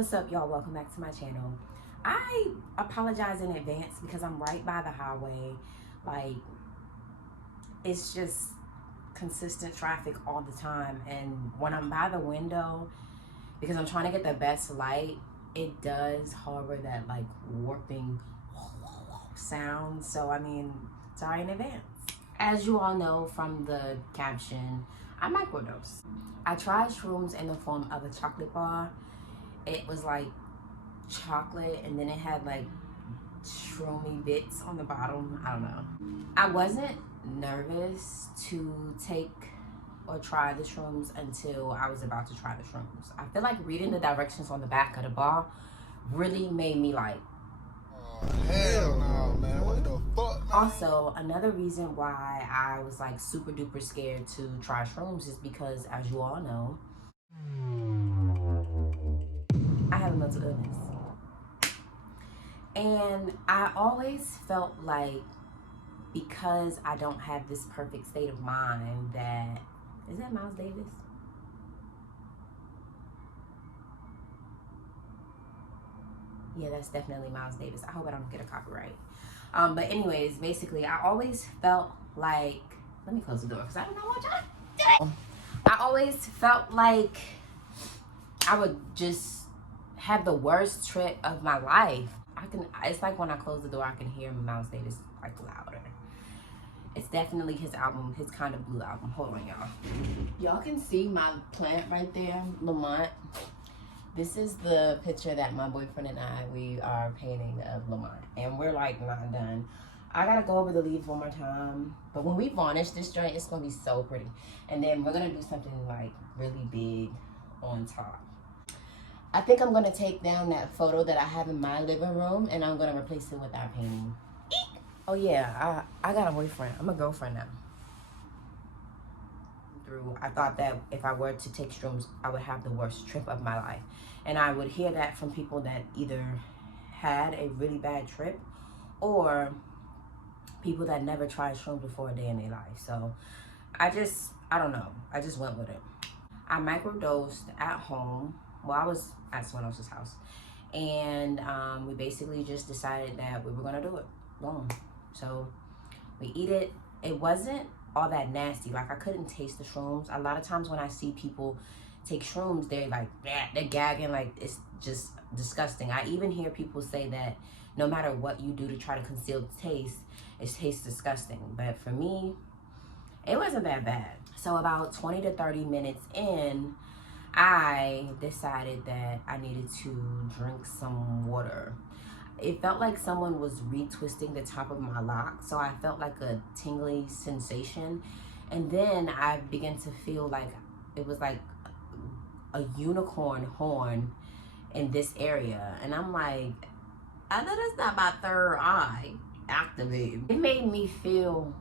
What's up, y'all? Welcome back to my channel. I apologize in advance because I'm right by the highway. Like, it's just consistent traffic all the time, and when I'm by the window, because I'm trying to get the best light, it does harbor that like warping sound. So I mean, sorry in advance. As you all know from the caption, I microdose. I tried shrooms in the form of a chocolate bar. It was like chocolate, and then it had like shroomy bits on the bottom. I don't know. I wasn't nervous to take or try the shrooms until I was about to try the shrooms. I feel like reading the directions on the back of the bar really made me like, oh, hell no, man. What the fuck, man? Also, another reason why I was like super duper scared to try shrooms is because, as you all know, I have a mental illness. And I always felt like, because I don't have this perfect state of mind, that, is that Miles Davis? Yeah, that's definitely Miles Davis. I hope I don't get a copyright. But anyways, basically, I always felt like, let me close the door because I don't know what y'all doing. I always felt like I would just have the worst trip of my life. It's like when I close the door, I can hear Miles Davis like louder. It's definitely his album, his Kind of Blue album. Hold on, y'all. Y'all can see my plant right there, Lamont. This is the picture that my boyfriend and we are painting of Lamont, and we're like not done. I gotta go over the leaves one more time, but when we varnish this joint, it's gonna be so pretty. And then we're gonna do something like really big on top. I think I'm gonna take down that photo that I have in my living room, and I'm gonna replace it with our painting. Oh yeah, I got a boyfriend. I'm a girlfriend now. I thought that if I were to take shrooms, I would have the worst trip of my life. And I would hear that from people that either had a really bad trip or people that never tried shrooms before a day in their life. So I don't know. I just went with it. I microdosed at home. Well, I was at someone else's house. And we basically just decided that we were going to do it. Boom. So we eat it. It wasn't all that nasty. Like, I couldn't taste the shrooms. A lot of times when I see people take shrooms, they're like, they're gagging, like it's just disgusting. I even hear people say that no matter what you do to try to conceal the taste, it tastes disgusting. But for me, it wasn't that bad. So about 20 to 30 minutes in, I decided that I needed to drink some water. It felt like someone was retwisting the top of my lock, so I felt like a tingly sensation. And then I began to feel like it was like a unicorn horn in this area. And I'm like, I know that's not my third eye activated. It made me feel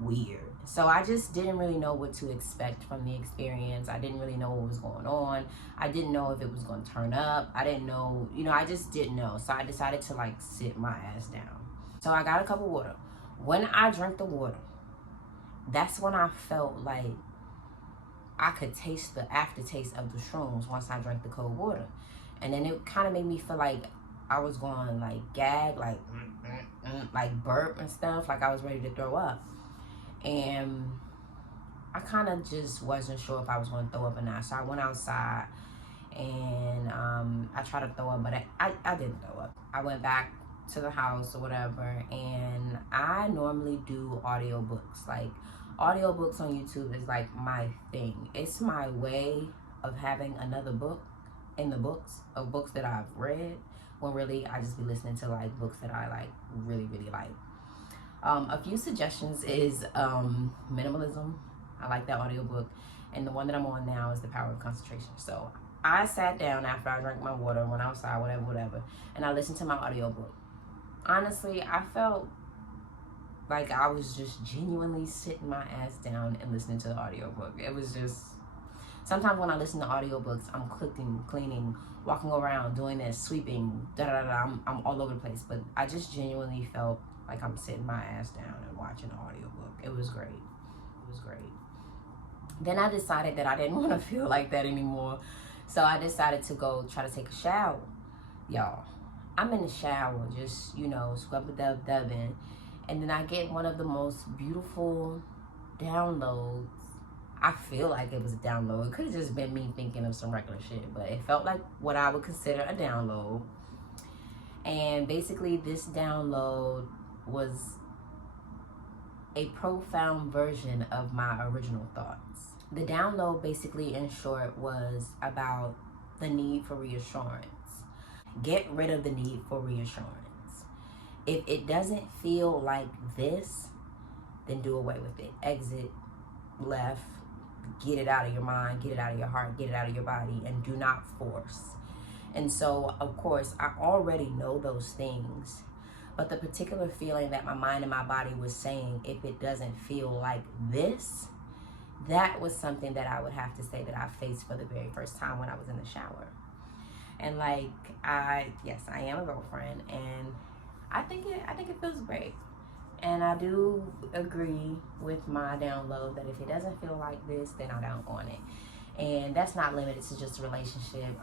weird. So I just didn't really know what to expect from the experience. I didn't really know what was going on. I didn't know if it was going to turn up. I didn't know, I just didn't know. So I decided to like sit my ass down. So I got a cup of water. When I drank the water, that's when I felt like I could taste the aftertaste of the shrooms once I drank the cold water. And then it kind of made me feel like I was going to like gag, like burp and stuff, like I was ready to throw up. And I kind of just wasn't sure if I was going to throw up or not. So I went outside and I tried to throw up, but I didn't throw up. I went back to the house or whatever, and I normally do audiobooks. Like, audiobooks on YouTube is like my thing. It's my way of having another book in the books of books that I've read, when really I just be listening to like books that I like really, really like. A few suggestions is Minimalism. I like that audiobook. And the one that I'm on now is The Power of Concentration. So I sat down after I drank my water, went outside, whatever, and I listened to my audiobook. Honestly, I felt like I was just genuinely sitting my ass down and listening to the audiobook. It was just, sometimes when I listen to audiobooks, I'm cooking, cleaning, walking around, doing this, sweeping, I'm all over the place. But I just genuinely felt like I'm sitting my ass down and watching an audiobook. It was great. It was great. Then I decided that I didn't want to feel like that anymore. So I decided to go try to take a shower. Y'all, I'm in the shower, just, scrub-a-dub-dubbing. And then I get one of the most beautiful downloads. I feel like it was a download. It could have just been me thinking of some regular shit, but it felt like what I would consider a download. And basically, this download was a profound version of my original thoughts. The download, basically, in short, was about the need for reassurance. Get rid of the need for reassurance. If it doesn't feel like this, then do away with it. Exit, left, get it out of your mind, get it out of your heart, get it out of your body, and do not force. And so, of course, I already know those things, but the particular feeling that my mind and my body was saying, if it doesn't feel like this, that was something that I would have to say that I faced for the very first time when I was in the shower. And yes, I am a girlfriend, and I think it feels great. And I do agree with my download that if it doesn't feel like this, then I don't want it. And that's not limited to just a relationship,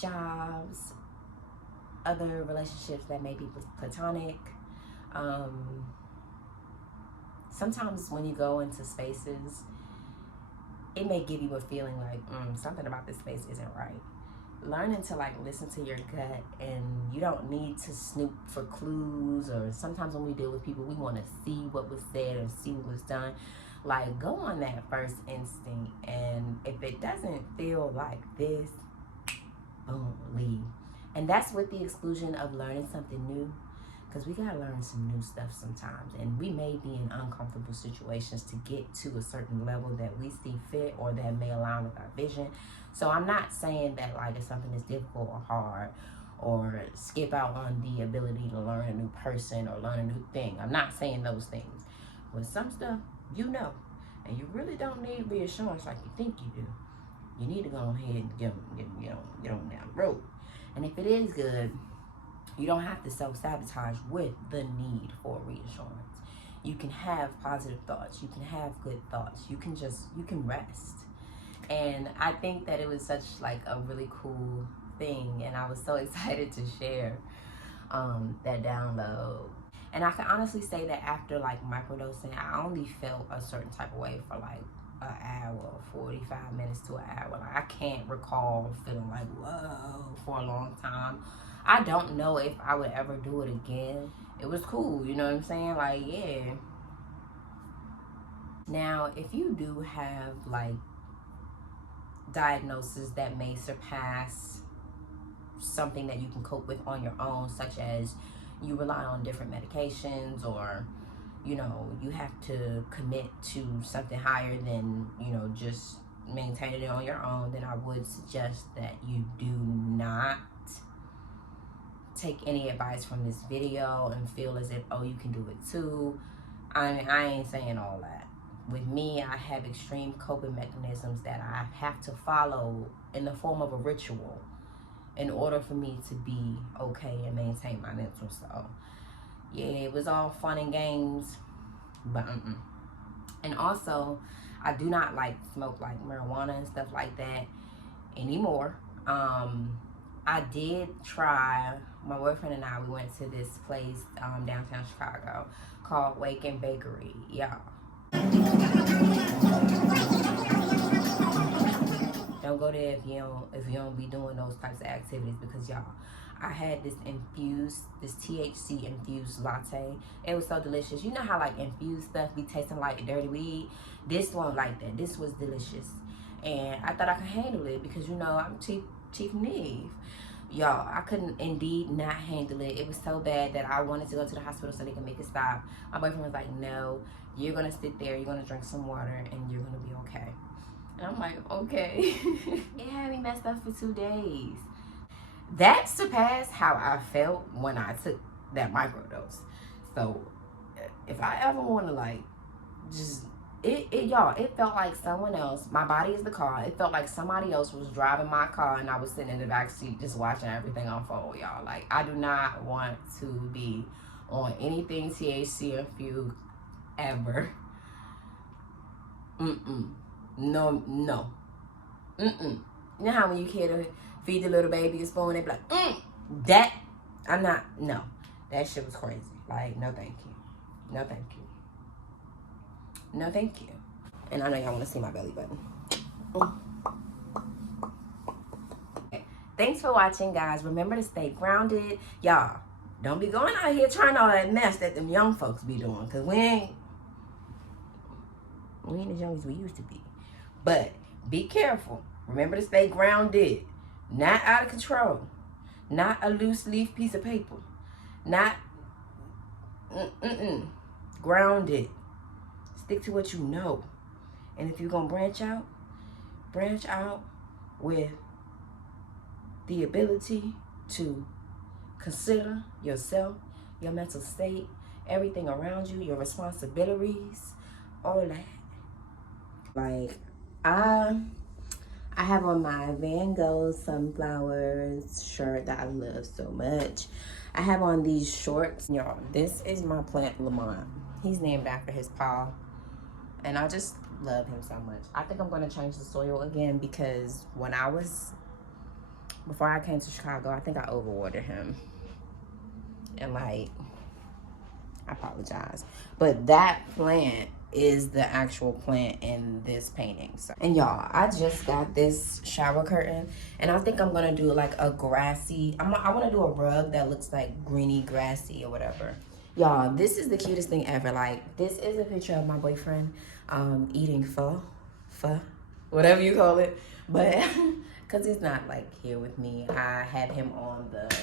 jobs, other relationships that may be platonic. Sometimes when you go into spaces, it may give you a feeling like something about this space isn't right. Learning to listen to your gut, and you don't need to snoop for clues. Or sometimes when we deal with people, we want to see what was said and see what was done. Go on that first instinct, and if it doesn't feel like this, boom, leave. And that's with the exclusion of learning something new, because we gotta learn some new stuff sometimes, and we may be in uncomfortable situations to get to a certain level that we see fit or that may align with our vision. So I'm not saying that if something is difficult or hard, or skip out on the ability to learn a new person or learn a new thing. I'm not saying those things. But some stuff, and you really don't need reassurance like you think you do. You need to go ahead and get on down the road. And if it is good, you don't have to self-sabotage with the need for reassurance. You can have positive thoughts. You can have good thoughts. You can rest. And I think that it was such a really cool thing, and I was so excited to share that download. And I can honestly say that after microdosing, I only felt a certain type of way for an hour, 45 minutes to an hour. I can't recall feeling whoa for a long time. I don't know if I would ever do it again. It was cool, you know what I'm saying? Yeah. Now, if you do have diagnosis that may surpass something that you can cope with on your own, such as you rely on different medications, or you have to commit to something higher than just maintaining it on your own, then I would suggest that you do not take any advice from this video and feel as if, oh, you can do it too. I ain't saying all that. With me, I have extreme coping mechanisms that I have to follow in the form of a ritual in order for me to be okay and maintain my mental. So yeah, it was all fun and games, but And also, I do not smoke marijuana and stuff like that anymore. I did try, my boyfriend and I, we went to this place downtown Chicago called Wake and Bakery. Y'all, don't go there if you don't be doing those types of activities, because y'all, I had this THC infused latte. It was so delicious. You know how infused stuff be tasting like dirty weed? This one like that. This was delicious, and I thought I could handle it because I'm Chief Neve. Y'all, I couldn't indeed not handle it. It was so bad that I wanted to go to the hospital so they can make it stop. My boyfriend was like, no, you're gonna sit there, you're gonna drink some water, and you're gonna be okay. And I'm like, okay. It had me messed up for 2 days. That surpassed how I felt when I took that microdose. So if I ever want to y'all, it felt like someone else. My body is the car. It felt like somebody else was driving my car and I was sitting in the back seat just watching everything unfold, y'all. I do not want to be on anything THC infused ever. No. You know how when you care to feed the little baby a spoon, they be like, that, I'm not, no. That shit was crazy. Like, no thank you. No thank you. No thank you. And I know y'all want to see my belly button. Okay. Thanks for watching, guys. Remember to stay grounded. Y'all, don't be going out here trying all that mess that them young folks be doing. Because we ain't as young as we used to be. But be careful. Remember to stay grounded. Not out of control. Not a loose leaf piece of paper. Not grounded. Stick to what you know. And if you're going to branch out with the ability to consider yourself, your mental state, everything around you, your responsibilities, all that. Like, I have on my Van Gogh Sunflowers shirt that I love so much. I have on these shorts. Y'all, this is my plant Lamont. He's named after his paw. And I just love him so much. I think I'm going to change the soil again because before I came to Chicago, I think I overwatered him. And like, I apologize. But that plant is the actual plant in this painting. So, and y'all, I just got this shower curtain. And I think I'm going to do like a grassy, I want to do a rug that looks like greeny, grassy or whatever. Y'all, this is the cutest thing ever. Like, this is a picture of my boyfriend eating pho, whatever you call it. But, because he's not, like, here with me, I had him on the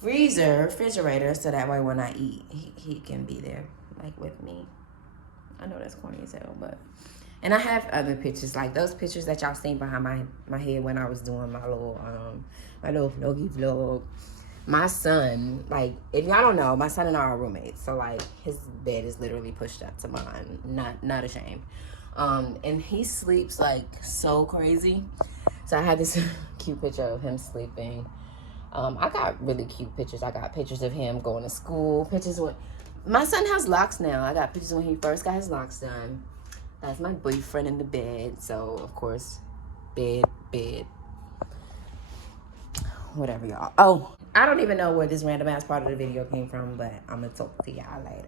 refrigerator, so that way when I eat, he can be there, like, with me. I know that's corny as hell, but... And I have other pictures, like those pictures that y'all seen behind my head when I was doing my little vloggy vlog. My son, like, if y'all don't know, my son and I are roommates. So, like, his bed is literally pushed up to mine. Not ashamed. And he sleeps, like, so crazy. So, I had this cute picture of him sleeping. I got really cute pictures. I got pictures of him going to school. Pictures when... My son has locks now. I got pictures when he first got his locks done. That's my boyfriend in the bed. So, of course, bed. Whatever, y'all. Oh, I don't even know where this random ass part of the video came from, but I'm gonna talk to y'all later.